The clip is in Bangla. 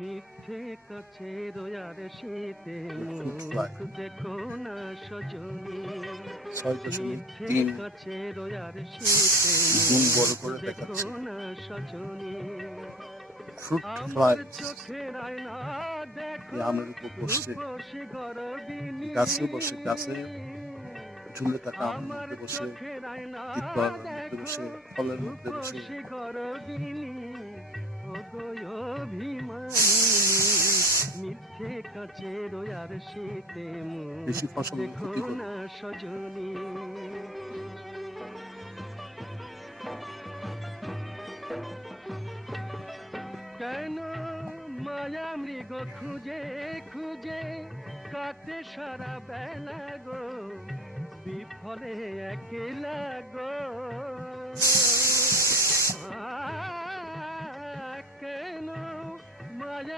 মিথ্যে কাছে রোয়ার শীতে মুখ দেখো না সজনী, মিথ্যে কাছে রোয়ার শীতে মুখ দেখো না সজনী, আমার চোখের আয়না দেখো রূপসী গরবিনী, আমার চোখের আয়না দেখো রূপসী গরবিনী, মিথ্যে কাছে রোয়ার শীতে মুখ দেখো না সজনী। কেন মায়া মৃগ খুঁজে খুঁজে কাটে সারা বেলা গো, বিফলে একলা গো।